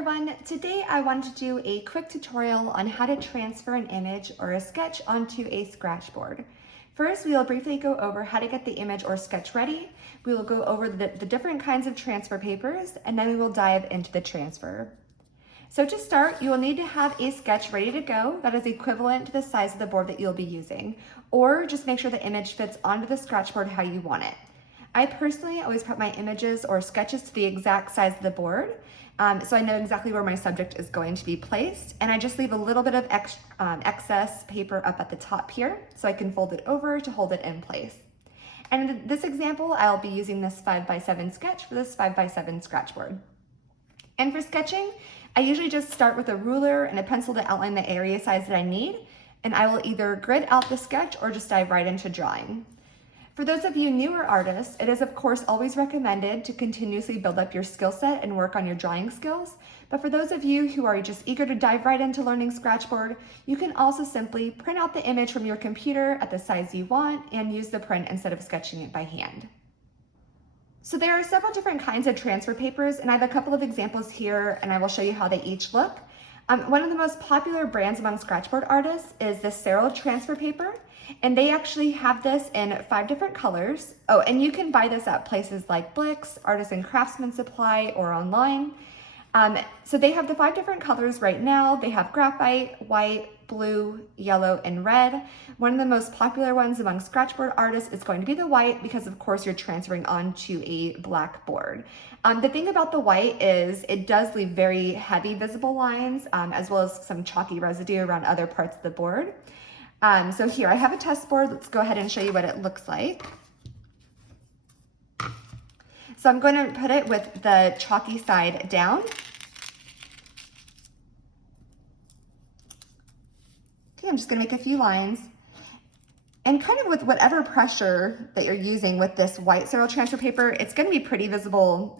everyone, today I wanted to do a quick tutorial on how to transfer an image or a sketch onto a Scratchboard. First, we will briefly go over how to get the image or sketch ready. We will go over the different kinds of transfer papers, and then we will dive into the transfer. So to start, you will need to have a sketch ready to go that is equivalent to the size of the board that you'll be using, or just make sure the image fits onto the Scratchboard how you want it. I personally always put my images or sketches to the exact size of the board, so I know exactly where my subject is going to be placed, and I just leave a little bit of excess paper up at the top here so I can fold it over to hold it in place. And in this example, I'll be using this 5x7 sketch for this 5x7 Scratchboard. And for sketching, I usually just start with a ruler and a pencil to outline the area size that I need, and I will either grid out the sketch or just dive right into drawing. For those of you newer artists, it is of course always recommended to continuously build up your skill set and work on your drawing skills. But for those of you who are just eager to dive right into learning Scratchboard, you can also simply print out the image from your computer at the size you want and use the print instead of sketching it by hand. So there are several different kinds of transfer papers, and I have a couple of examples here, and I will show you how they each look. One of the most popular brands among Scratchboard artists is the Serral transfer paper, and they actually have this in 5 different colors. Oh, and you can buy this at places like Blix, Artisan Craftsman Supply, or online. So they have the 5 different colors right now. They have graphite, white, blue, yellow, and red. One of the most popular ones among Scratchboard artists is going to be the white because of course you're transferring onto a black board. The thing about the white is it does leave very heavy visible lines as well as some chalky residue around other parts of the board. So here I have a test board. Let's go ahead and show you what it looks like. So I'm going to put it with the chalky side down. Okay, I'm just going to make a few lines. And kind of with whatever pressure that you're using with this white Serral transfer paper, it's going to be pretty visible,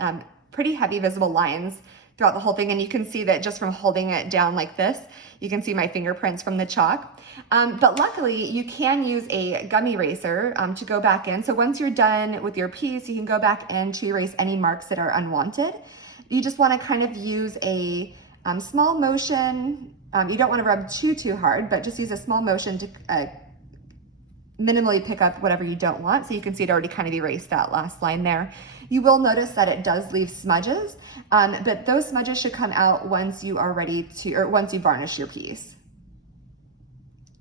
pretty heavy visible lines throughout the whole thing. And you can see that just from holding it down like this, you can see my fingerprints from the chalk. But luckily you can use a gum eraser to go back in. So once you're done with your piece, you can go back in to erase any marks that are unwanted. You just want to kind of use a small motion. You don't want to rub too hard, but just use a small motion to minimally pick up whatever you don't want. So you can see it already kind of erased that last line there. You will notice that it does leave smudges, but those smudges should come out once you are ready to, or once you varnish your piece.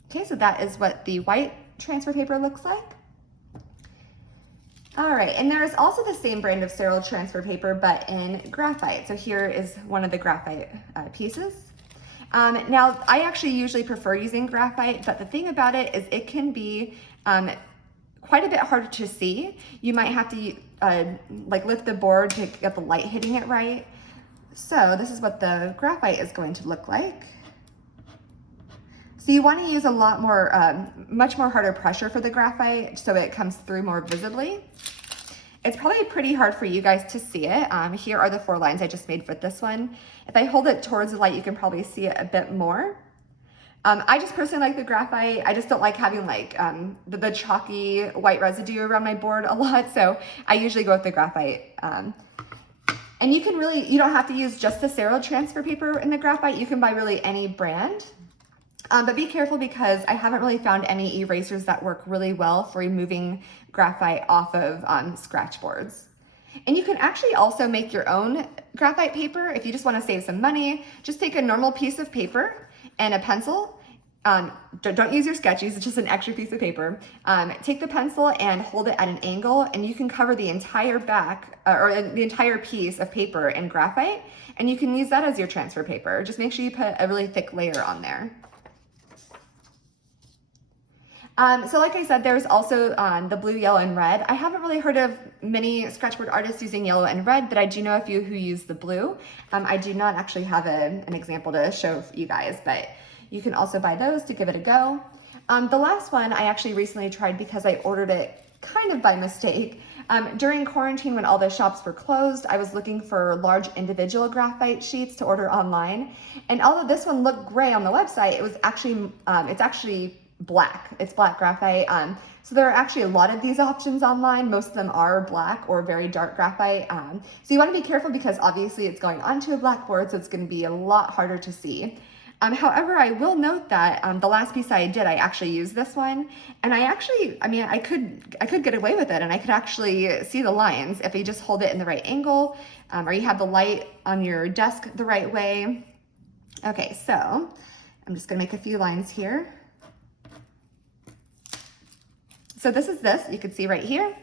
Okay, so that is what the white transfer paper looks like. All right, and there is also the same brand of Serral transfer paper, but in graphite. So here is one of the graphite pieces. Now, I actually usually prefer using graphite, but the thing about it is it can be quite a bit harder to see. You might have to like lift the board to get the light hitting it right. So this is what the graphite is going to look like. So you want to use a lot more, much more harder pressure for the graphite so it comes through more visibly. It's probably pretty hard for you guys to see it. Here are the 4 lines I just made for this one. If I hold it towards the light, you can probably see it a bit more. I just personally like the graphite. I just don't like having like the chalky white residue around my board a lot, so I usually go with the graphite. And you can really, you don't have to use just the Serral transfer paper in the graphite. You can buy really any brand. But be careful because I haven't really found any erasers that work really well for removing graphite off of Scratchboards. And you can actually also make your own graphite paper if you just want to save some money. Just take a normal piece of paper and a pencil. Don't use your sketches, it's just an extra piece of paper. Take the pencil and hold it at an angle, and you can cover the entire back or the entire piece of paper in graphite, and you can use that as your transfer paper. Just make sure you put a really thick layer on there. So like I said, there's also the blue, yellow, and red. I haven't really heard of many Scratchboard artists using yellow and red, but I do know a few who use the blue. I do not actually have an example to show you guys, but you can also buy those to give it a go. The last one I actually recently tried because I ordered it kind of by mistake. During quarantine when all the shops were closed, I was looking for large individual graphite sheets to order online. And although this one looked gray on the website, it was actually, it's actually black. It's black graphite. So there are actually a lot of these options online. Most of them are black or very dark graphite. So you want to be careful because obviously it's going onto a blackboard, so it's going to be a lot harder to see. However, I will note that the last piece I did, I actually used this one, and I could get away with it, and I could actually see the lines if you just hold it in the right angle, or you have the light on your desk the right way. Okay, so I'm just gonna make a few lines here. So this is this, you can see right here.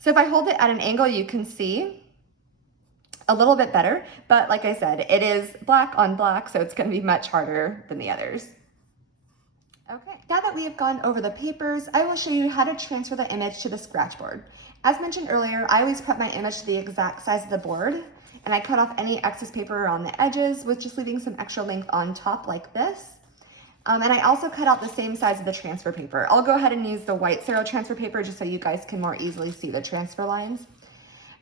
So if I hold it at an angle, you can see a little bit better, but like I said, it is black on black, so it's gonna be much harder than the others. Okay, now that we have gone over the papers, I will show you how to transfer the image to the scratchboard. As mentioned earlier, I always prep my image to the exact size of the board, and I cut off any excess paper around the edges with just leaving some extra length on top like this. And I also cut out the same size of the transfer paper. I'll go ahead and use the white Xero transfer paper just so you guys can more easily see the transfer lines.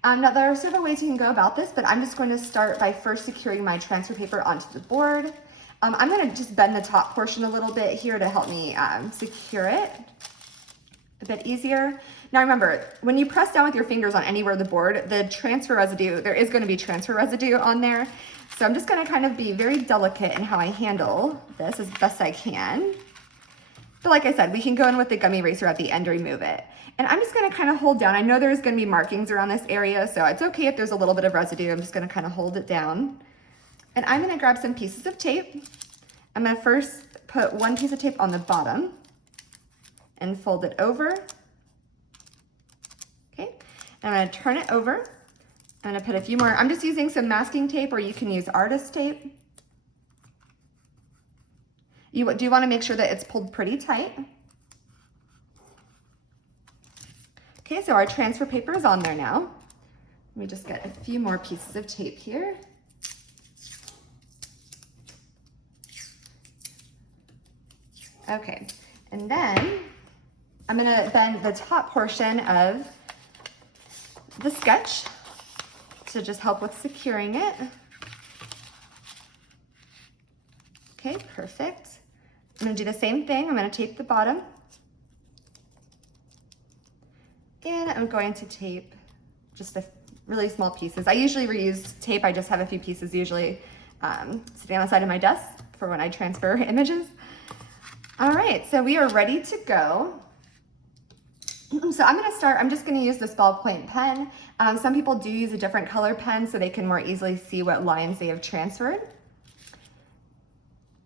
Now there are several ways you can go about this, but I'm just going to start by first securing my transfer paper onto the board. I'm going to just bend the top portion a little bit here to help me secure it a bit easier. Now remember, when you press down with your fingers on anywhere of the board, the transfer residue, there is going to be transfer residue on there. So I'm just going to kind of be very delicate in how I handle this as best I can. But like I said, we can go in with the gummy eraser at the end to remove it. And I'm just gonna kind of hold down. I know there's gonna be markings around this area, so it's okay if there's a little bit of residue. I'm just gonna kind of hold it down. And I'm gonna grab some pieces of tape. I'm gonna first put one piece of tape on the bottom and fold it over. Okay, and I'm gonna turn it over. I'm gonna put a few more. I'm just using some masking tape, or you can use artist tape. You do want to make sure that it's pulled pretty tight. Okay, so our transfer paper is on there now. Let me just get a few more pieces of tape here. Okay, and then I'm gonna bend the top portion of the sketch to just help with securing it. Okay, perfect. I'm gonna do the same thing. I'm gonna tape the bottom. And I'm going to tape just the really small pieces. I usually reuse tape. I just have a few pieces usually sitting on the side of my desk for when I transfer images. All right, so we are ready to go. So I'm just gonna use this ballpoint pen. Some people do use a different color pen so they can more easily see what lines they have transferred.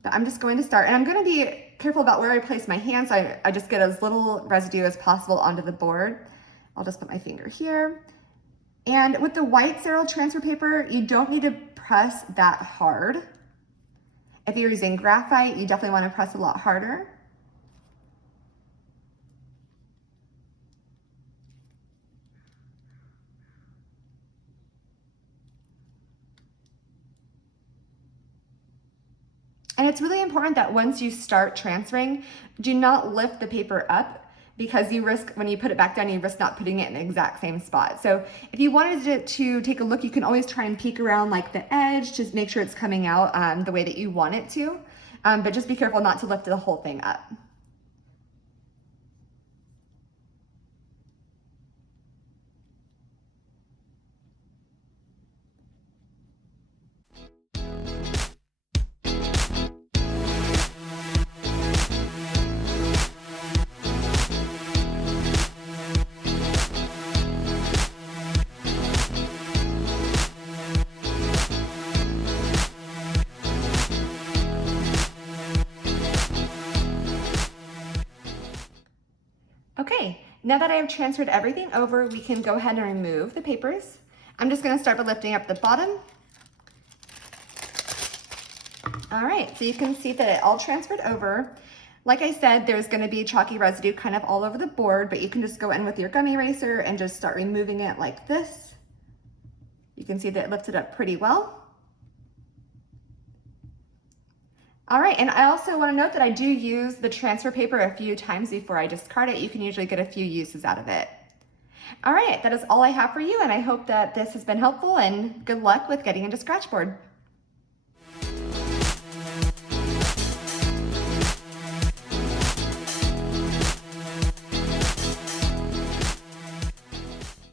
But I'm just going to start, and I'm gonna be careful about where I place my hand so I just get as little residue as possible onto the board. I'll just put my finger here. And with the white Xero transfer paper, you don't need to press that hard. If you're using graphite, you definitely want to press a lot harder. And it's really important that once you start transferring, do not lift the paper up, because you risk, when you put it back down, you risk not putting it in the exact same spot. So if you wanted it to take a look, you can always try and peek around like the edge to make sure it's coming out the way that you want it to. But just be careful not to lift the whole thing up. Okay, now that I have transferred everything over, we can go ahead and remove the papers. I'm just gonna start by lifting up the bottom. All right, so you can see that it all transferred over. Like I said, there's gonna be chalky residue kind of all over the board, but you can just go in with your gummy eraser and just start removing it like this. You can see that it lifted up pretty well. All right, and I also want to note that I do use the transfer paper a few times before I discard it. You can usually get a few uses out of it. All right, that is all I have for you, and I hope that this has been helpful, and good luck with getting into Scratchboard.